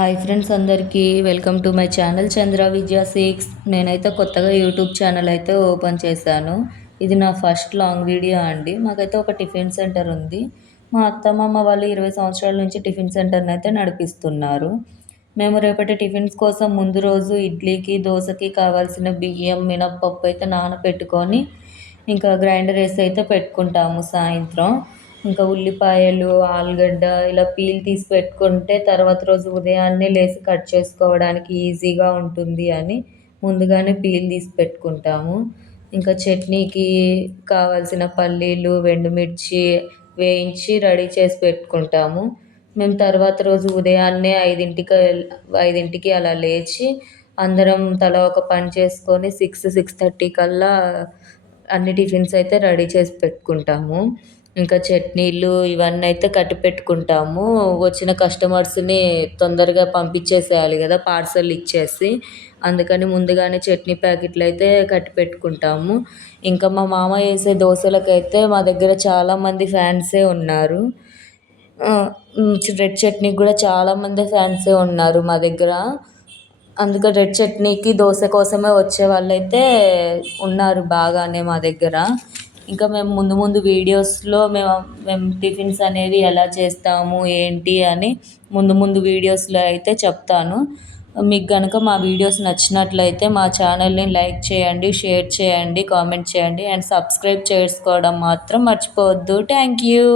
Hi friends అందరికీ welcome to my channel చంద్ర విద్యా six. నేనైతే కొత్తగా యూట్యూబ్ ఛానల్ అయితే ఓపెన్ చేశాను. ఇది నా ఫస్ట్ లాంగ్ వీడియో అండి. మాకైతే ఒక టిఫిన్ సెంటర్ ఉంది. మా అత్తమామ వాళ్ళు 20 సంవత్సరాల నుంచి టిఫిన్ సెంటర్ని అయితే నడిపిస్తున్నారు. మేము రేపటి టిఫిన్స్ కోసం ముందు రోజు ఇడ్లీకి దోశకి కావాల్సిన బియ్యం మినప్పప్పు అయితే నానబెట్టుకొని ఇంకా గ్రైండర్ వేసి అయితే పెట్టుకుంటాము సాయంత్రం. ఇంకా ఉల్లిపాయలు ఆలుగడ్డ ఇలా పీల్ తీసి పెట్టుకుంటే తర్వాత రోజు ఉదయాన్నే లేచి కట్ చేసుకోవడానికి ఈజీగా ఉంటుంది అని ముందుగానే పీల్ తీసి పెట్టుకుంటాము. ఇంకా చట్నీకి కావాల్సిన పల్లీలు ఎండుమిర్చి వేయించి రెడీ చేసి పెట్టుకుంటాము. మేము తర్వాత రోజు ఉదయాన్నే 5కి అలా లేచి అందరం తలా ఒక పని చేసుకొని 6:30 కల్లా అన్ని టిఫిన్స్ అయితే రెడీ చేసి పెట్టుకుంటాము. ఇంకా చట్నీలు ఇవన్నీ అయితే కట్టి పెట్టుకుంటాము. వచ్చిన కస్టమర్స్ని తొందరగా పంపించేసేయాలి కదా పార్సల్ ఇచ్చేసి. అందుకని ముందుగానే చట్నీ ప్యాకెట్లు అయితే కట్టి పెట్టుకుంటాము. ఇంకా మా మామ వేసే దోశలకైతే మా దగ్గర చాలామంది ఫ్యాన్సే ఉన్నారు. రెడ్ చట్నీకి కూడా చాలామంది ఫ్యాన్సే ఉన్నారు మా దగ్గర. అందుకని రెడ్ చట్నీకి దోశ కోసమే వచ్చే వాళ్ళైతే ఉన్నారు బాగానే మా దగ్గర. ఇంకా మేము ముందు వీడియోస్లో మేము టిఫిన్స్ అనేవి ఎలా చేస్తాము ఏంటి అని ముందు వీడియోస్లో అయితే చెప్తాను. మీకు కనుక మా వీడియోస్ నచ్చినట్లయితే మా ఛానల్ని లైక్ చేయండి, షేర్ చేయండి, కామెంట్ చేయండి అండ్ సబ్స్క్రైబ్ చేసుకోవడం మాత్రం మర్చిపోవద్దు. Thank you.